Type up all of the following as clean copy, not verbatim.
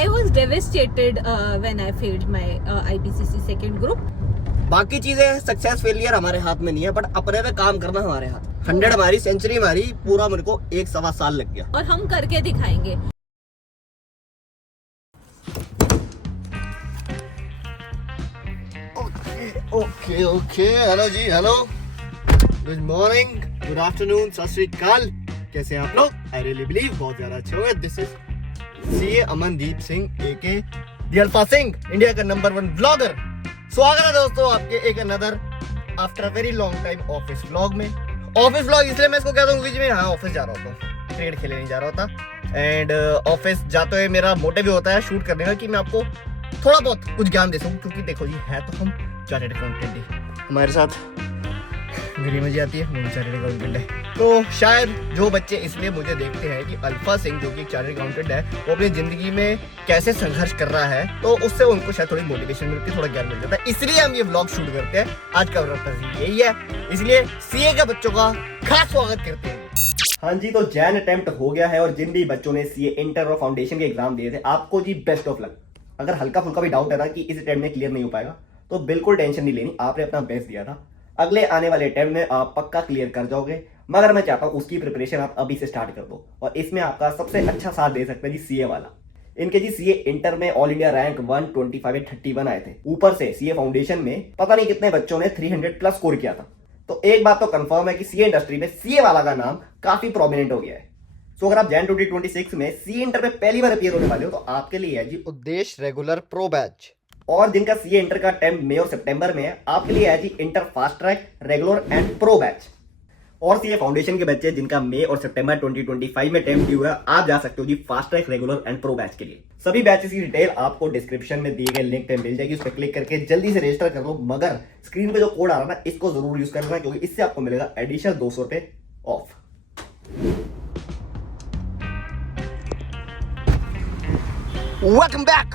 I was devastated when I failed my IPCC second group. बाकी चीजें success failure हमारे हाथ में नहीं है, बट अपने पे काम करना हमारे हाथ। 100 हमारी सेंचुरी हमारी पूरा मेरे को 1-1.25 साल लग गया और हम करके दिखाएंगे। Okay hello ji, hello, good morning, good afternoon, Sat Sri अकाल। कैसे हैं आप लोग? आई रियली बिलीव बहुत ज्यादा अच्छे होंगे। This is CA Amandeep Singh aka the alpha Singh, India का नंबर 1 ब्लॉगर। स्वागत है दोस्तों आपके एक another after a very long time office vlog में। ऑफिस व्लॉग इसलिए मैं इसको कहता हूँ क्योंकि मैं यहाँ ऑफिस जा रहा होता, क्रिकेट खेलने नहीं जा रहा होता। एंड ऑफिस जाते हुए मेरा मोटिव भी होता है शूट करने का कि मैं आपको थोड़ा बहुत कुछ ज्ञान दे सकूँ, क्योंकि देखो जी है तो हम चार्टर्ड अकाउंटेंट ही। हमारे साथ गरिमा जी आती है, वो भी चार्टर्ड अकाउंटेंट है। तो शायद जो बच्चे इसलिए मुझे देखते हैं कि अल्फा सिंह जो कि चार्टर्ड अकाउंटेंट है वो अपनी जिंदगी में कैसे संघर्ष कर रहा है, तो उससे उनको शायद थोड़ी मोटिवेशन मिलती है, थोड़ा ज्ञान मिल जाता है। इसलिए हम ये व्लॉग शूट करते हैं। आज का पर्पस यही है, इसलिए सीए के बच्चों का खास स्वागत करते हैं। हाँ जी, तो जैन अटेम्प्ट हो गया है और जिन भी बच्चों ने सीए इंटर और फाउंडेशन के एग्जाम दिए थे, आपको जी बेस्ट ऑफ लक। अगर हल्का फुल्का भी डाउट है ना कि इस अटेम्प्ट में क्लियर नहीं हो पाएगा, तो बिल्कुल टेंशन नहीं लेनी, आपने अपना बेस्ट दिया था। अगले आने वाले अटेम्प्ट में आप पक्का क्लियर कर जाओगे, मगर मैं चाहता हूं उसकी प्रिपरेशन आप अभी से स्टार्ट कर दो। और इसमें आपका सबसे अच्छा साथ दे सकता है जी सीए वाला। इनके जी सीए इंटर में ऑल इंडिया रैंक 125-31 आए थे। ऊपर से सीए फाउंडेशन में पता नहीं कितने बच्चों ने 300 प्लस स्कोर किया था। तो एक बात तो कंफर्म है कि सीए इंडस्ट्री में सीए वाला का नाम काफी प्रोमिनेंट हो गया है। तो अगर आप जैन 2026 में सीए इंटर में पहली बार अपीयर होने वाले हो, तो आपके लिए है जी उद्देश्य रेगुलर प्रो बैच। और जिनका सीए इंटर का अटेम्प्ट मई और सितंबर में है, आपके लिए है ji inter fast track, regular and pro batch. और सीए फाउंडेशन के बच्चे जिनका मई और सितंबर 2025 में अटेम्प्ट हुआ है, आप जा सकते हो ji fast track, regular and pro batch के लिए। सभी बैचेस की डिटेल आपको डिस्क्रिप्शन में दिए गए लिंक पे मिल जाएगी, उस पर क्लिक करके जल्दी से रजिस्टर कर लो। मगर स्क्रीन पे जो कोड आ रहा है ना, इसको जरूर यूज करना, क्योंकि इससे आपको मिलेगा एडिशनल 200 रुपए off. Welcome back.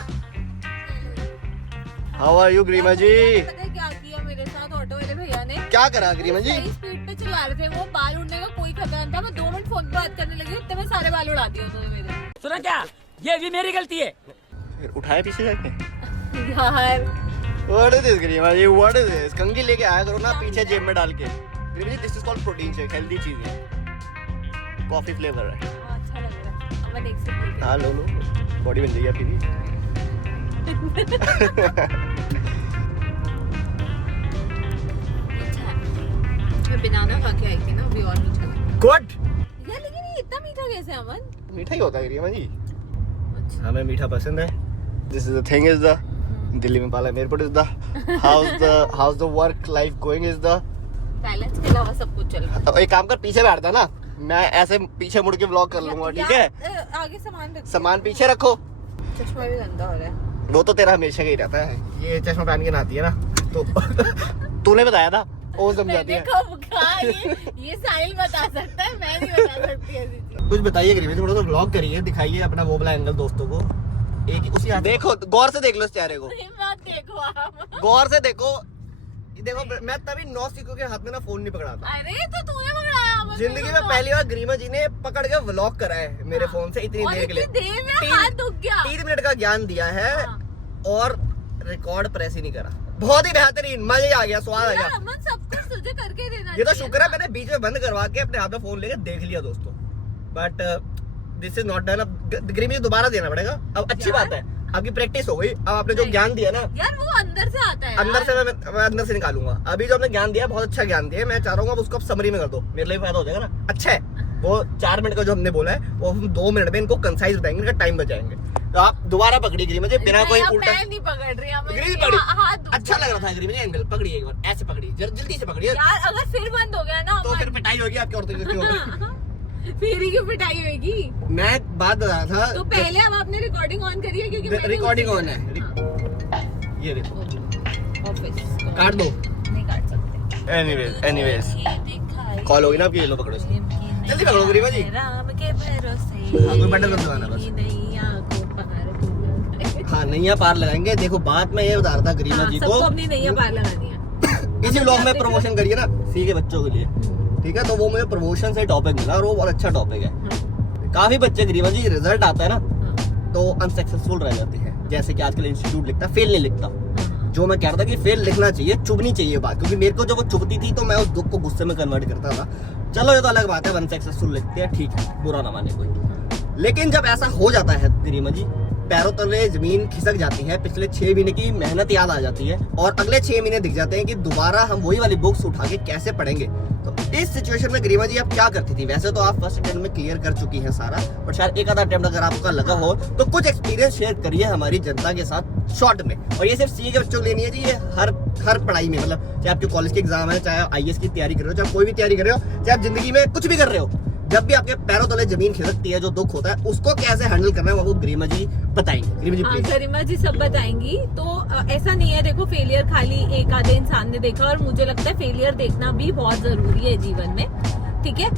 How are you Garima ji? पता है क्या किया मेरे साथ ऑटो वाले भैया ने? क्या करा गरिमा जी? सही स्पीड पे चला रहे थे, वो बाल उड़ने का कोई खतरा नहीं था। मैं 2 मिनट फोन पे बात करने लगी, इतने में सारे बाल उड़ा दिए उन्होंने मेरे। सुना क्या? ये भी मेरी गलती है। फिर उठाए पीछे जाके। यार what is this Garima ji? What is this? कंघी लेके आया करो ना पीछे जेब में डाल के। Garima ji, this is called protein shake, healthy चीज है, कॉफी फ्लेवर है। अच्छा लग रहा है। अब मैं एक सिप लेती हूं। हाँ लो लो, बॉडी बन जाएगी आपकी भी। मैं बनाना खा के आई थी ना, अभी और मीठा लगा। गुड यार लेकिन ये इतना मीठा कैसे अमन? मीठा ही होता है गरिमा जी, अच्छा। हमें मीठा पसंद है। This is the thing is the Delhi में पाला airport is the house the work life going is the balance के अलावा सब कुछ चल रहा है। एक काम कर, पीछे बैठ जा ना, मैं ऐसे पीछे मुड़ के व्लॉग कर लूंगा, ठीक है? आगे सामान रख। सामान पीछे रखो। चश्मा भी गंदा हो रहा है। वो तो तेरा हमेशा ही रहता है, ये चश्मा पहन के नहाती है ना, तो तूने बताया था, वो समझाती है। कब कहा ये साहिल बता सकता है, मैं नहीं बता सकती ऐसी चीज। कुछ बताइए गरिमा, थोड़ा सा व्लॉग करिए, दिखाइए अपना वो वाला एंगल दोस्तों को। एक उसी देखो, गौर से देख लो इस चेहरे को, मत देखो आप। गौर से देखो। देखो मैं तभी 9 सीखों के हाथ में ना फोन नहीं पकड़ा था। अरे तो तूने पकड़ाया। जिंदगी में पहली बार गरिमा जी ने पकड़ के व्लॉग करा है मेरे फोन से इतनी देर के लिए। देर में हाथ दुख गया। 3 मिनट का ज्ञान दिया है और रिकॉर्ड प्रेस ही नहीं करा। बहुत ही बेहतरीन, मजा ही आ गया, स्वाद आ गया। अमन सब कुछ तुझे करके देना। ये तो शुक्र है मैंने बीच में बंद करवा के अपने हाथ में फोन लेके देख लिया दोस्तों, but this is not done. अब गरिमा जी दोबारा देना पड़ेगा। अब अच्छी बात है, आपकी प्रैक्टिस हो गई। अब आपने जो ज्ञान दिया ना यार, वो अंदर से आता है। अंदर से मैं अंदर से निकालूंगा। अभी जो आपने ज्ञान दिया बहुत अच्छा ज्ञान दिया है, मैं चाह रहा हूँ उसको समरी में कर दो, मेरे लिए फायदा हो जाएगा ना। अच्छा है, वो 4 मिनट का जो हमने बोला है वो हम 2 मिनट में इनको कंसाइज बताएंगे, इनका टाइम बचाएंगे। तो आप दोबारा पकड़ी गरिमा जी, बिना कोई उल्टा नहीं पकड़ रही अच्छा लग रहा था गरिमा जी, एंगल पकड़िए एक बार, ऐसे पकड़िए, जल्दी से पकड़िए यार। अगर फिर बंद हो गया ना तो फिर पिटाई होगी आपकी औरतों की। फिर ही क्यों पिटाई होगी? मैं बात बता रहा था। तो पहले अब आपने रिकॉर्डिंग ऑन करी है, क्योंकि रिकॉर्डिंग ऑन है। ये देखो, ऑफिस काट दो। नहीं काट सकते। एनीवेज कॉल होगी ना आपकी, ये लो पकड़ो, जल्दी पकड़ो गरिमा जी। राम के भरोसे हाँ, कोई बटन बंद दबाना बस। हाँ, नैया पार लगाएंगे। देखो बात मैं ये बता रहा था गरिमा जी को, सबको अपनी नैया पार लगानी है। इसी व्लॉग में प्रमोशन करिए ना सी के बच्चों के लिए, ठीक है? तो वो मुझे प्रमोशन से टॉपिक मिला और वो बहुत अच्छा टॉपिक है। काफी बच्चे गरिमा जी रिजल्ट आता है ना, तो अनसक्सेसफुल रह जाती है। जैसे कि आजकल इंस्टीट्यूट लिखता है, फेल नहीं लिखता। जो मैं कह रहा था कि फेल लिखना चाहिए, चुभनी चाहिए बात, क्योंकि मेरे को जब वो चुभती थी तो मैं उस दुख को गुस्से में कन्वर्ट करता था। चलो ये तो अलग बात है, अनसक्सेसफुल लिखते हैं, ठीक है, बुरा ना माने कोई। लेकिन जब ऐसा हो जाता है गरिमा जी, पैरों तले जमीन खिसक जाती है, पिछले 6 महीने की मेहनत याद आ जाती है और अगले 6 महीने दिख जाते हैं कि दोबारा हम वही वाली बुक्स उठा के कैसे पढ़ेंगे। तो इस सिचुएशन में गरिमा जी आप क्या करती थी? वैसे तो आप फर्स्ट अटेम्प्ट में क्लियर कर चुकी हैं सारा, पर शायद एक आधा अटेम्प्ट अगर आपका लगा हो तो कुछ एक्सपीरियंस शेयर करिए हमारी जनता के साथ शॉर्ट में। और ये सिर्फ सीए के बच्चों के लिए नहीं है जी, ये हर पढ़ाई में, मतलब चाहे आपके कॉलेज के एग्जाम है, चाहे आईएएस की तैयारी कर रहे हो, चाहे कोई भी तैयारी कर रहे हो, चाहे आप जिंदगी में कुछ भी कर रहे हो, जब भी आपके पैरों तले जमीन खिसकती है, जो दुख होता है, उसको कैसे हैंडल करना है वो गरिमा जी बताएंगी। गरिमा जी हाँ, प्लीज। गरिमा जी सब बताएंगी। तो ऐसा नहीं है, देखो फेलियर खाली एक आधे इंसान ने देखा, और मुझे लगता है फेलियर देखना भी बहुत जरूरी है जीवन में, ठीक है।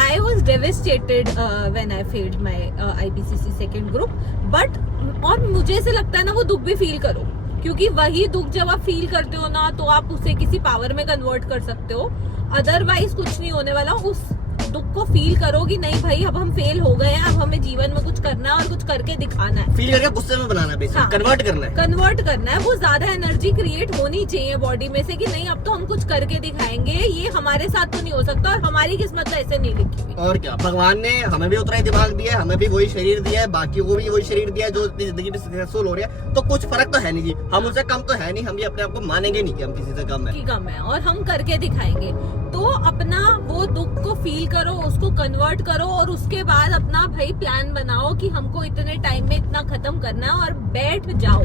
I was devastated when I failed my IPCC second group, but और मुझे ऐसे लगता है ना, वो दुख भी फील करो, क्योंकि वही दुख जब आप फील करते हो ना, तो आप उसे किसी पावर में कन्वर्ट कर सकते हो। अदरवाइज कुछ नहीं होने वाला। उस दुख को फील करो कि नहीं भाई, अब हम फेल हो गए हैं, अब हमें जीवन में कुछ करना है और कुछ करके दिखाना है। फील करके गुस्से में बनाना है, बेसिकली कन्वर्ट करना है। कन्वर्ट करना है। वो ज्यादा एनर्जी क्रिएट होनी चाहिए बॉडी में से कि नहीं, अब तो हम कुछ करके दिखाएंगे, ये हमारे साथ तो नहीं हो सकता और हमारी किस्मत तो ऐसे नहीं लिखी हुई। और क्या, भगवान ने हमें भी उतना ही दिमाग दिया है, हमें भी वही शरीर दिया है, बाकी को भी वही शरीर दिया है जो अपनी जिंदगी में सक्सेसफुल हो रहा है। तो कुछ फर्क तो है नहीं जी, हम उनसे कम तो है नहीं, हम भी अपने आप को मानेंगे नहीं कि हम किसी से कम है। की कम है, और हम करके दिखाएंगे। तो अपना वो दुख को फील करो, उसको कन्वर्ट करो, और उसके बाद अपना भाई प्लान बनाओ कि हमको इतने टाइम में इतना खत्म करना है, और बैठ जाओ।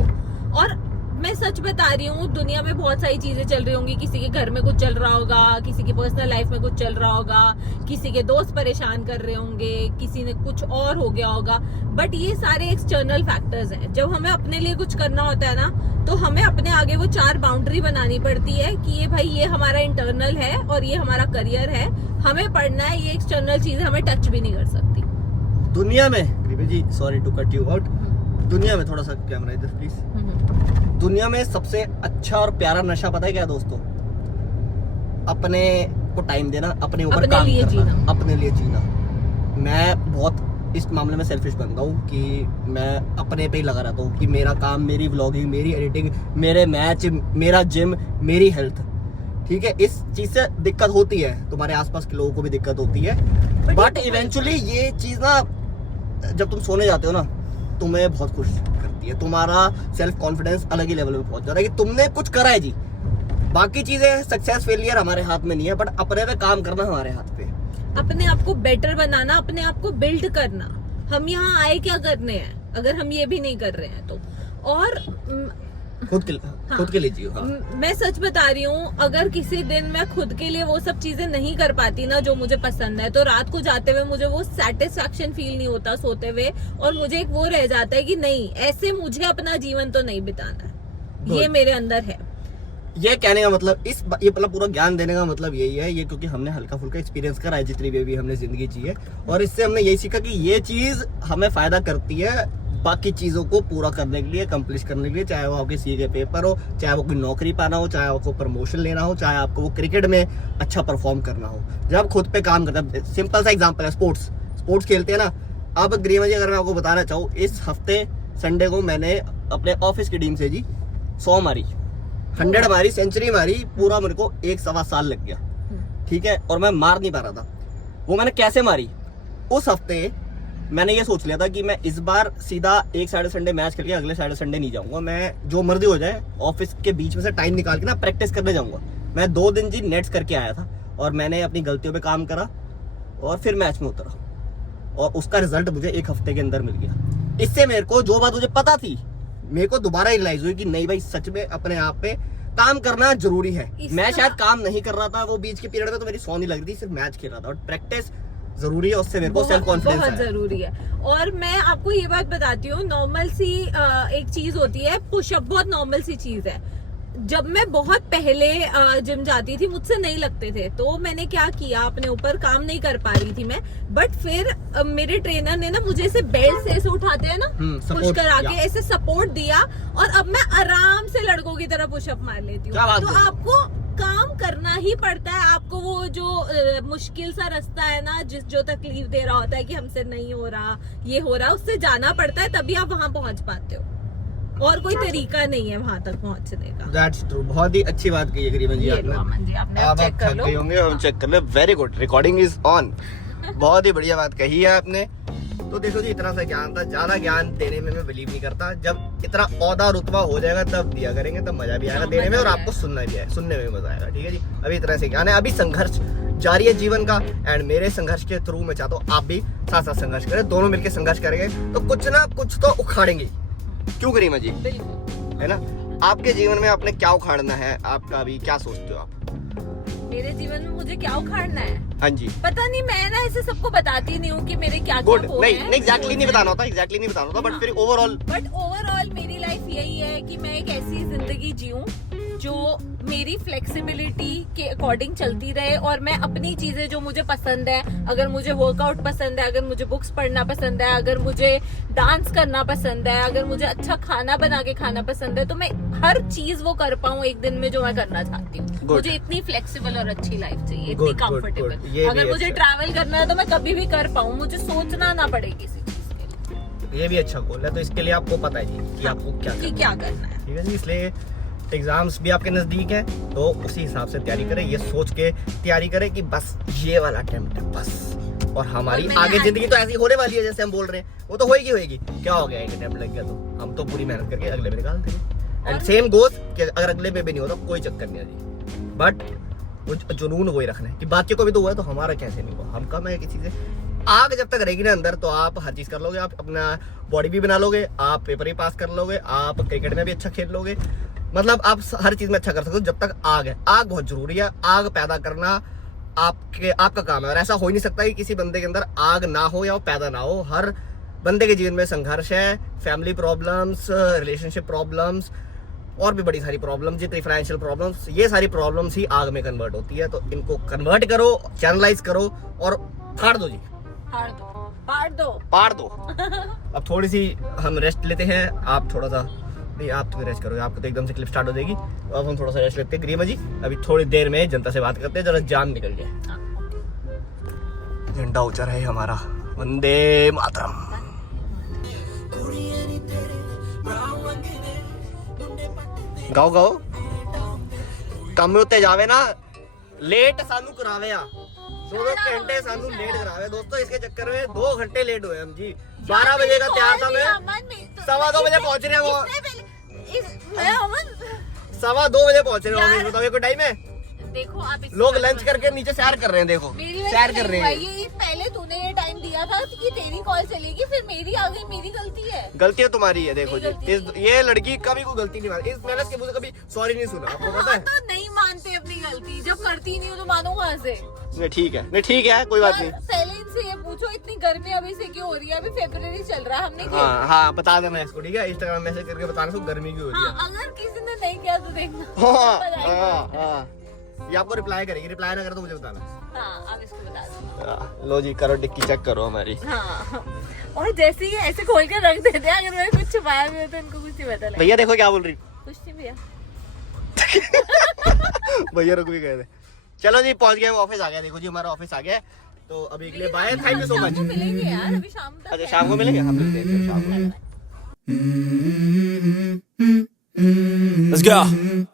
और मैं सच बता रही हूँ, दुनिया में बहुत सारी चीजें चल रही होंगी, किसी के घर में कुछ चल रहा होगा, किसी की पर्सनल लाइफ में कुछ चल रहा होगा, किसी के दोस्त परेशान कर रहे होंगे, किसी ने कुछ और हो गया होगा, बट ये सारे एक्सटर्नल फैक्टर्स हैं। जब हमें अपने लिए कुछ करना होता है ना, तो हमें अपने आगे वो 4 बाउंड्री बनानी पड़ती है कि ये भाई, ये हमारा इंटरनल है और ये हमारा करियर है, हमें पढ़ना है, ये एक्सटर्नल चीजें हमें टच भी नहीं कर सकती। दुनिया में जी, sorry to cut you out, दुनिया में थोड़ा सा कैमरा इधर प्लीज। दुनिया में सबसे अच्छा और प्यारा नशा पता है क्या दोस्तों? अपने को टाइम देना, अपने ऊपर काम करना, अपने लिए जीना। मैं बहुत इस मामले में सेल्फिश बनता हूँ कि मैं अपने पे ही लगा रहता हूँ कि मेरा काम, मेरी व्लॉगिंग, मेरी एडिटिंग, मेरे मैच, मेरा जिम, मेरी हेल्थ, ठीक है। इस चीज से दिक्कत होती है, तुम्हारे आसपास के लोगों को भी दिक्कत होती है, बट इवेंचुअली ये चीज ना, जब तुम सोने जाते हो ना, तुम्हें बहुत खुश करती है। तुम्हारा सेल्फ कॉन्फिडेंस अलग ही लेवल में पहुंच जाता है कि तुमने कुछ करा है जी। बाकी चीजें सक्सेस फेलियर हमारे हाथ में नहीं है, बट अपने पे काम करना हमारे हाथ पे। अपने आप को बेटर बनाना, अपने आप को बिल्ड करना। हम यहाँ आए क्या करने हैं अगर हम ये भी नहीं कर रहे हैं तो। और खुद के लिए जियो। हाँ। मैं सच बता रही हूँ, अगर किसी दिन मैं खुद के लिए वो सब चीजें नहीं कर पाती ना जो मुझे पसंद है, तो रात को जाते हुए मुझे वो सेटिस्फैक्शन फील नहीं होता सोते हुए, और मुझे एक वो रह जाता है कि नहीं, ऐसे मुझे अपना जीवन तो नहीं बिताना है, ये मेरे अंदर है। ये कहने का मतलब, ये पूरा ज्ञान देने का मतलब यही है, ये क्योंकि हमने हल्का फुल्का एक्सपीरियंस करा है जितनी भी हमने जिंदगी जी है, और इससे हमने यही सीखा कि ये चीज हमें फायदा करती है बाकी चीजों को पूरा करने के लिए, कंप्लीट करने के लिए, चाहे वो आपके सीए के पेपर हो, चाहे वो कोई नौकरी पाना हो, चाहे आपको प्रमोशन लेना हो, चाहे आपको वो क्रिकेट में अच्छा परफॉर्म करना हो। जब आप खुद पे काम करते हैं, सिंपल सा एग्जांपल है, स्पोर्ट्स खेलते हैं ना। अब गरिमा जी, अगर मैं आपको बताना चाहूँ, इस हफ्ते संडे को मैंने अपने ऑफिस की टीम से जी 100 मारी, 100 मारी, सेंचुरी मारी, पूरा मेरे को 1-1.25 साल लग गया, ठीक है। और मैं मार नहीं पा रहा था। वो मैंने कैसे मारी? उस हफ्ते मैंने ये सोच लिया था कि मैं इस बार सीधा एक सैटरडे संडे मैच खेल के अगले सैटरडे संडे नहीं जाऊंगा, मैं जो मर्जी हो जाए ऑफिस के बीच में से टाइम निकाल के ना प्रैक्टिस करने जाऊंगा। मैं 2 दिन जी नेट्स करके आया था, और मैंने अपनी गलतियों पे काम करा, और फिर मैच में उतरा, और उसका रिजल्ट मुझे 1 हफ्ते के अंदर मिल गया। इससे मेरे को जो बात मुझे पता थी, मेरे को दोबारा रियलाइज हुई कि नहीं भाई, सच में अपने आप पे काम करना जरूरी है। मैं शायद काम नहीं कर रहा था वो बीच के पीरियड में, तो मेरी सौ नहीं लग रही थी, सिर्फ मैच खेल रहा था, और प्रैक्टिस जरूरी है, उससे मेरे को सेल्फ कॉन्फिडेंस बहुत जरूरी है। और मैं आपको ये बात बताती हूँ, नॉर्मल सी एक चीज होती है, पुशअप बहुत नॉर्मल सी चीज है। जब मैं बहुत पहले जिम जाती थी, मुझसे नहीं लगते थे, तो मैंने क्या किया, अपने ऊपर काम नहीं कर पा रही थी मैं, बट फिर मेरे ट्रेनर ने ना मुझे ऐसे बेल्ट से ऐसे उठाते हैं ना, पुश करा के ऐसे सपोर्ट दिया, और अब मैं आराम से लड़कों की तरह पुशअप मार लेती हूँ। तो आपको काम करना ही पड़ता है आपको। वो जो मुश्किल सा रास्ता है ना, जो तकलीफ दे रहा होता है कि हमसे नहीं हो रहा, ये हो रहा, उससे जाना पड़ता है, तभी आप वहां पहुंच पाते हो। और कोई तरीका नहीं है वहां तक पहुंचने का। That's true. बहुत ही अच्छी बात कही है गरीबन जी ये आपने। लो अमन जी, आपने अब चेक आप कर थक लो। गए होंगे, हम चेक कर ले। Very good, recording is on. बहुत ही बढ़िया बात कही है आपने। तो देखो जी, इतना सा ज्ञान था, ज्यादा ज्ञान देने में मैं बिलीव नहीं करता। जब इतना औदा रुतबा हो जाएगा तब दिया करेंगे, तब मजा भी आएगा देने में, और आपको सुनना भी आएगा, सुनने में मजा आएगा। ठीक है जी, अभी इतना से ज्ञान है, अभी संघर्ष जारी है जीवन का। एंड मेरे संघर्ष के थ्रू मैं चाहता हूँ आप भी साथ साथ संघर्ष करें, दोनों मिलकर संघर्ष करेंगे तो कुछ ना कुछ तो उखाड़ेंगे। क्यों करीमा जी, बिल्कुल। है ना? आपके जीवन में आपने क्या उखाड़ना है, आपका अभी क्या सोचते हो आप? मेरे जीवन में मुझे क्या उखाड़ना है, हाँ जी, पता नहीं। मैं ना ऐसे सबको बताती नहीं हूँ कि मेरे क्या गुड। क्या नहीं नहीं, एग्जैक्टली नहीं बताना होता, एग्जैक्टली नहीं बताना होता, बट फिर ओवरऑल। बट ओवरऑल मेरी लाइफ यही है कि मैं एक ऐसी जिंदगी जीऊं जो मेरी फ्लेक्सिबिलिटी के अकॉर्डिंग चलती रहे, और मैं अपनी चीजें जो मुझे पसंद है, अगर मुझे वर्कआउट पसंद है, अगर मुझे बुक्स पढ़ना पसंद है, अगर मुझे डांस करना पसंद है, अगर मुझे अच्छा खाना बना के खाना पसंद है, तो मैं हर चीज वो कर पाऊँ एक दिन में जो मैं करना चाहती हूँ। मुझे इतनी फ्लेक्सिबल और अच्छी लाइफ चाहिए, इतनी Good, good, कंफर्टेबल। good. ये भी अगर मुझे अच्छा। ट्रैवल करना है तो मैं कभी भी कर पाऊँ, मुझे सोचना ना पड़े किसी चीज के लिए ये भी अच्छा गोल है। तो इसके लिए आपको पता है जी कि आपको क्या कि करना क्या है। करना है। ठीक है जी, इसलिए एग्जाम्स भी आपके नजदीक है, तो उसी हिसाब से तैयारी करें। ये सोच के तैयारी करें कि बस ये वाला अटेम्प्ट है बस, और हमारी और मैंने आगे आज- जिंदगी तो ऐसी होने वाली है जैसे हम बोल रहे हैं, वो तो होएगी होएगी। क्या हो गया, एक अटेम्प्ट लग गया तो हम तो पूरी मेहनत करके अगले में निकाल देंगे। एंड सेम गोस कि अगर अगले में भी नहीं होता कोई चक्कर नहीं है जी, बट वो जुनून वही रखना है कि बाकियों को भी तो हुआ है तो हमारा कैसे नहीं हुआ। हम कम है किसी से। आग जब तक रहेगी ना अंदर, तो आप हर चीज कर लोगे, आप अपना बॉडी भी बना लोगे, आप पेपर भी पास कर लोगे, आप क्रिकेट में भी अच्छा खेल लोगे, मतलब आप हर चीज में अच्छा कर सकते हो जब तक आग है। आग बहुत जरूरी है, आग पैदा करना आपका काम है, और ऐसा हो ही नहीं सकता कि किसी बंदे के अंदर आग ना हो या वो पैदा ना हो। हर बंदे के जीवन में संघर्ष है, फैमिली प्रॉब्लम्स, रिलेशनशिप प्रॉब्लम्स, और भी बड़ी सारी प्रॉब्लम्स, जितनी फाइनेंशियल प्रॉब्लम्स, ये सारी प्रॉब्लम्स ही आग में कन्वर्ट होती है। तो इनको कन्वर्ट करो, चैनलाइज करो और फाड़ दो जी, पाड़ दो। अब थोड़ी सी हम रेस्ट लेते हैं, आप थोड़ा सा नहीं, आप तो रेस्ट करोगे, आपको तो एकदम से क्लिप स्टार्ट हो जाएगी। तो अब हम थोड़ा सा रेस्ट लेते हैं गरीमा जी। अभी थोड़ी देर में जनता से बात करते हैं, जरा जान निकल जाए। झंडा ऊंचा रहे हमारा, वंदे मातरम। गाओ गाओ, कम उत्ते जावे ना, लेट सानू करावे आ, 2 घंटे सानू लेट करावे दोस्तों। इसके चक्कर में 2 घंटे लेट हुए हम जी। 12 बजे का तैयार था मैं, 2:15 बजे पहुंच रहे हैं वो। 2:15 बजे पहुंच रहे हैं ऑफिस। बताओ ये कोई टाइम है? देखो आप लोग लंच करके नीचे सैर कर रहे हैं, देखो सैर कर रहे हैं। ये पहले तूने ये टाइम दिया था कि तेरी कॉल चलेगी, फिर मेरी आ गई, मेरी गलती है। गलती तुम्हारी है, देखो जी। मेरी गलती ये लड़की कभी कोई गलती नहीं मानती, मैंने इसके मुझे कभी सॉरी नहीं सुना, आपको पता है? तो नहीं मानते अपनी गलती, जब करती नहीं हो तो मानो कहाँ से। नहीं ठीक है, नहीं ठीक है, कोई बात नहीं। पहले इनसे ये पूछो इतनी गर्मी अभी से क्यों हो रही है, अभी फरवरी चल रहा है, हमने हाँ हाँ, बता देना इसको, ठीक है? इंस्टाग्राम मैसेज करके बताना इसको गर्मी क्यों हो रही है। हाँ, अगर किसी ने नहीं किया तो देखना। हाँ, बताइए। हाँ, हाँ। ये आपको रिप्लाई करेगी, रिप्लाई ना करे तो मुझे बताना। हाँ, अब इसको बता दो। लो जी, करो डिक्की चेक करो हमारी। हाँ, और जैसे ही ऐसे खोल के रख देते हैं, अगर मैंने कुछ छुपाया भी हो तो इनको कुछ नहीं पता लगेगा। भैया देखो क्या बोल रही। कुछ नहीं भैया। भैया रुक भी गए थे। चलो जी, पहुंच गए, ऑफिस आ गया। देखो जी, हमारा ऑफिस आ गया है। तो अभी के लिए bye, thank you so much. मिलेंगे यार अभी शाम तक। अच्छा, शाम को मिलेंगे, हम मिलते हैं शाम को। Let's go.